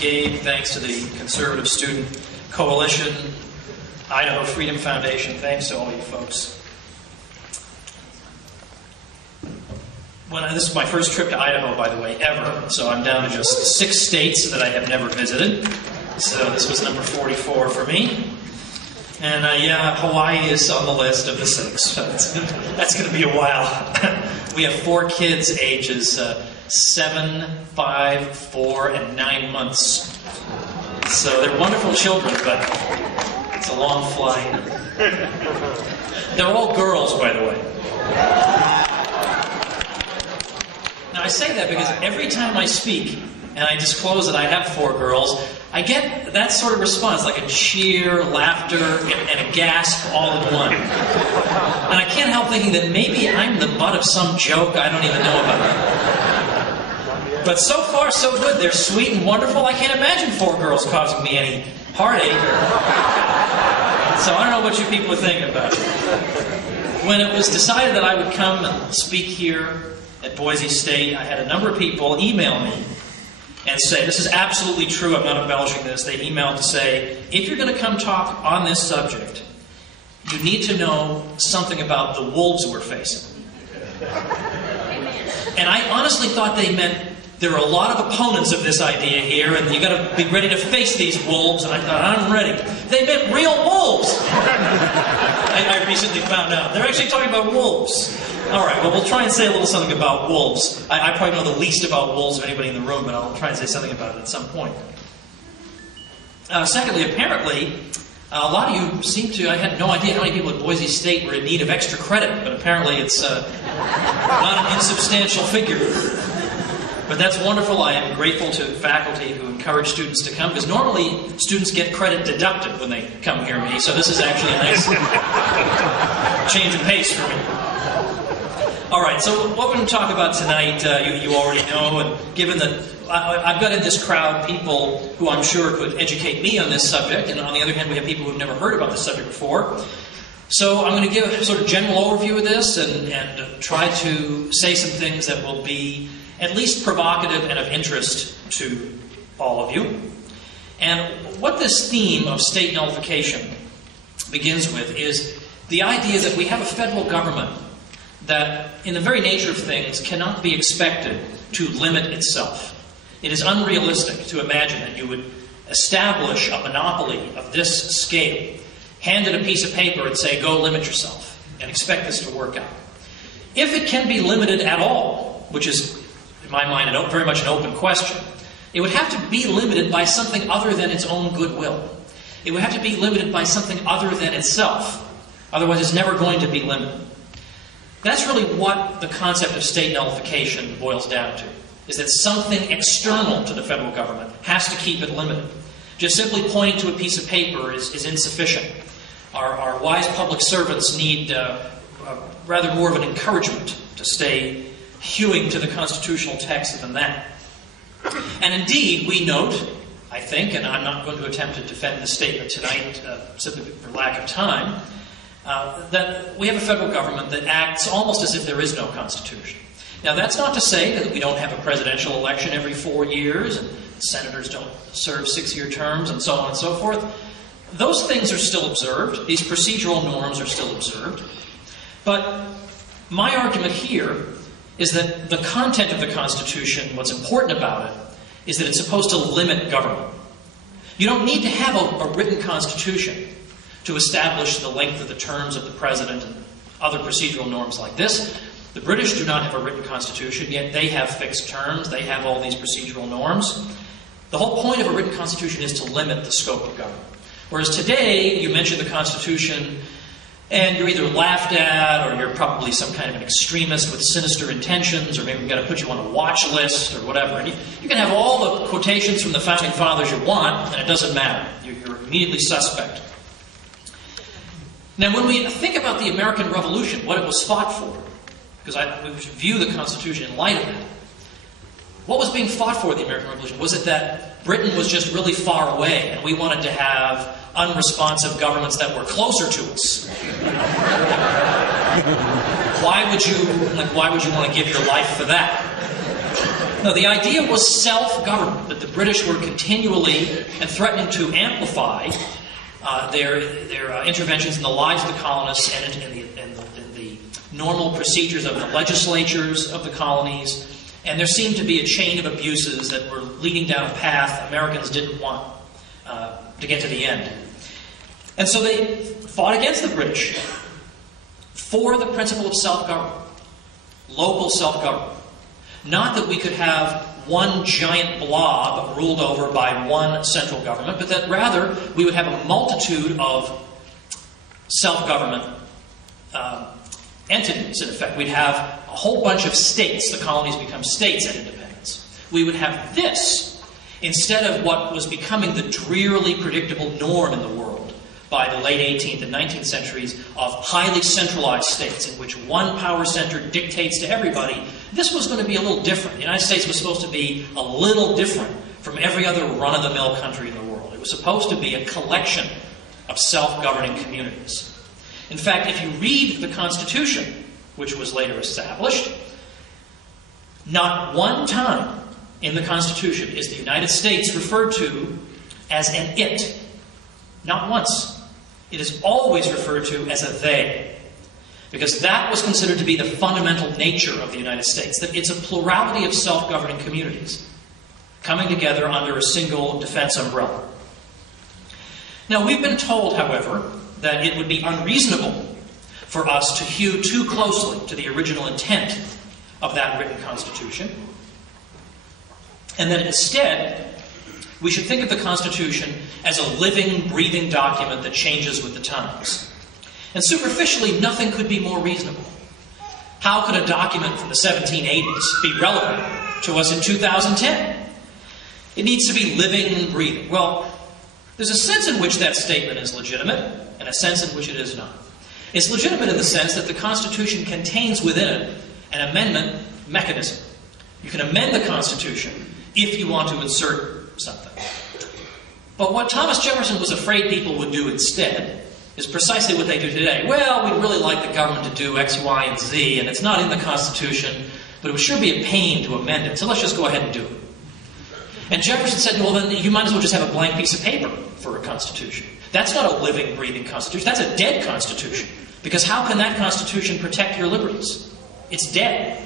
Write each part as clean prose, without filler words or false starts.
Gabe. Thanks to the Conservative Student Coalition, Idaho Freedom Foundation. Thanks to all you folks. This is my first trip to Idaho, by the way, ever. So I'm down to just 6 states that I have never visited. So this was number 44 for me. And yeah, Hawaii is on the list of the 6. That's going to be a while. We have 4 kids ages 7, 5, 4, and 9 months. So they're wonderful children, but it's a long flight. They're all girls, by the way. Now I say that because every time I speak and I disclose that I have 4 girls, I get that sort of response, like a cheer, laughter, and a gasp all in one. And I can't help thinking that maybe I'm the butt of some joke I don't even know about. But so far, so good. They're sweet and wonderful. I can't imagine 4 girls causing me any heartache. So I don't know what you people are thinking about it. When it was decided that I would come and speak here at Boise State, I had a number of people email me and say, this is absolutely true, I'm not embellishing this. They emailed to say, if you're going to come talk on this subject, you need to know something about the wolves we're facing. And I honestly thought they meant there are a lot of opponents of this idea here, and you've got to be ready to face these wolves. And I thought, I'm ready. They meant real wolves. I recently found out. They're actually talking about wolves. All right, well, we'll try and say a little something about wolves. I probably know the least about wolves of anybody in the room, but I'll try and say something about it at some point. Secondly, apparently, a lot of you seem to, I had no idea how many people at Boise State were in need of extra credit, but apparently it's not an insubstantial figure. But that's wonderful. I am grateful to faculty who encourage students to come, because normally students get credit deducted when they come hear me, so this is actually a nice change of pace for me. All right, so what we're going to talk about tonight, you already know, and given that I've got in this crowd people who I'm sure could educate me on this subject, and on the other hand, we have people who've never heard about this subject before. So I'm going to give a sort of general overview of this and try to say some things that will be at least provocative and of interest to all of you. And what this theme of state nullification begins with is the idea that we have a federal government that, in the very nature of things, cannot be expected to limit itself. It is unrealistic to imagine that you would establish a monopoly of this scale, hand it a piece of paper and say, go limit yourself, and expect this to work out. If it can be limited at all, which is, in my mind, very much an open question, it would have to be limited by something other than its own goodwill. It would have to be limited by something other than itself. Otherwise, it's never going to be limited. That's really what the concept of state nullification boils down to, is that something external to the federal government has to keep it limited. Just simply pointing to a piece of paper is insufficient. Our wise public servants need rather more of an encouragement to stay hewing to the constitutional text than that. And indeed, we note, I think, and I'm not going to attempt to defend this statement tonight simply for lack of time, that we have a federal government that acts almost as if there is no Constitution. Now, that's not to say that we don't have a presidential election every 4 years, and senators don't serve 6-year terms, and so on and so forth. Those things are still observed. These procedural norms are still observed. But my argument here is that the content of the Constitution, what's important about it, is that it's supposed to limit government. You don't need to have a written Constitution to establish the length of the terms of the president and other procedural norms like this. The British do not have a written constitution, yet they have fixed terms. They have all these procedural norms. The whole point of a written constitution is to limit the scope of government. Whereas today, you mention the Constitution, and you're either laughed at, or you're probably some kind of an extremist with sinister intentions, or maybe we've got to put you on a watch list, or whatever. And you can have all the quotations from the Founding Fathers you want, and it doesn't matter. You're immediately suspect. Now, when we think about the American Revolution, what it was fought for, because we should view the Constitution in light of that, what was being fought for in the American Revolution? Was it that Britain was just really far away, and we wanted to have unresponsive governments that were closer to us? Why would you want to give your life for that? No, the idea was self-government, that the British were continually and threatening to amplify their interventions in the lives of the colonists and in the normal procedures of the legislatures of the colonies. And there seemed to be a chain of abuses that were leading down a path Americans didn't want to get to the end. And so they fought against the British for the principle of self-government, local self-government. Not that we could have one giant blob ruled over by one central government, but that rather we would have a multitude of self-government entities, in effect. We'd have a whole bunch of states. The colonies become states at independence. We would have this instead of what was becoming the drearily predictable norm in the world by the late 18th and 19th centuries of highly centralized states in which one power center dictates to everybody. This was going to be a little different. The United States was supposed to be a little different from every other run-of-the-mill country in the world. It was supposed to be a collection of self-governing communities. In fact, if you read the Constitution, which was later established, not one time in the Constitution is the United States referred to as an it. Not once. It is always referred to as a they. Because that was considered to be the fundamental nature of the United States, that it's a plurality of self-governing communities coming together under a single defense umbrella. Now, we've been told, however, that it would be unreasonable for us to hew too closely to the original intent of that written Constitution, and that instead we should think of the Constitution as a living, breathing document that changes with the times. And superficially, nothing could be more reasonable. How could a document from the 1780s be relevant to us in 2010? It needs to be living and breathing. Well, there's a sense in which that statement is legitimate, and a sense in which it is not. It's legitimate in the sense that the Constitution contains within it an amendment mechanism. You can amend the Constitution if you want to insert something. But what Thomas Jefferson was afraid people would do instead is precisely what they do today. Well, we'd really like the government to do X, Y, and Z, and it's not in the Constitution, but it would sure be a pain to amend it, so let's just go ahead and do it. And Jefferson said, well, then you might as well just have a blank piece of paper for a Constitution. That's not a living, breathing Constitution. That's a dead Constitution. Because how can that Constitution protect your liberties? It's dead.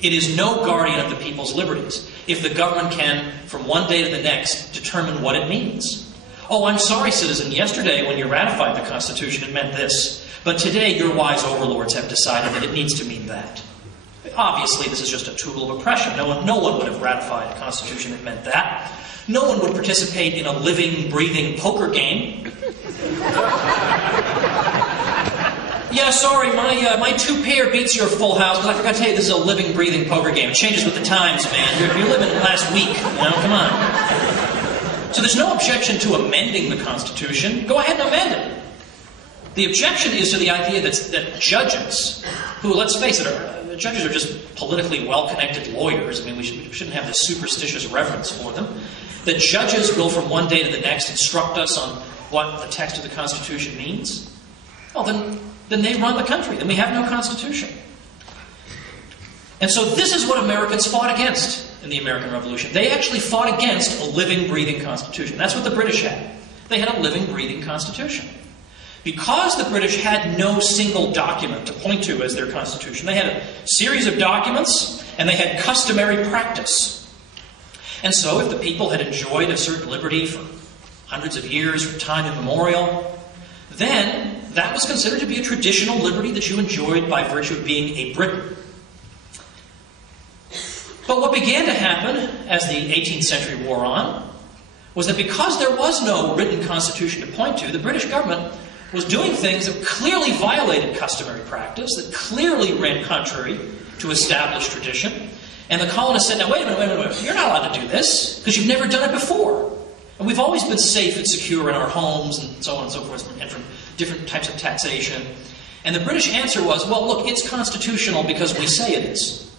It is no guardian of the people's liberties if the government can, from one day to the next, determine what it means. Oh, I'm sorry, citizen. Yesterday, when you ratified the Constitution, it meant this. But today, your wise overlords have decided that it needs to mean that. Obviously, this is just a tool of oppression. No one would have ratified a Constitution that meant that. No one would participate in a living, breathing poker game. Yeah, sorry, my two-pair beats your full house, but I forgot to tell you this is a living, breathing poker game. It changes with the times, man. You're living in last week, you know, come on. So there's no objection to amending the Constitution. Go ahead and amend it. The objection is to the idea that judges, who, let's face it, judges are just politically well-connected lawyers. I mean, we shouldn't have this superstitious reverence for them. That judges will, from one day to the next, instruct us on what the text of the Constitution means. Well, then they run the country. Then we have no Constitution. And so this is what Americans fought against in the American Revolution. They actually fought against a living, breathing Constitution. That's what the British had. They had a living, breathing Constitution. Because the British had no single document to point to as their Constitution, they had a series of documents, and they had customary practice. And so if the people had enjoyed a certain liberty for hundreds of years, from time immemorial, then that was considered to be a traditional liberty that you enjoyed by virtue of being a Briton. But what began to happen as the 18th century wore on was that because there was no written constitution to point to, the British government was doing things that clearly violated customary practice, that clearly ran contrary to established tradition. And the colonists said, now wait a minute, you're not allowed to do this because you've never done it before. And we've always been safe and secure in our homes and so on and so forth, and from different types of taxation. And the British answer was, well, look, it's constitutional because we say it is.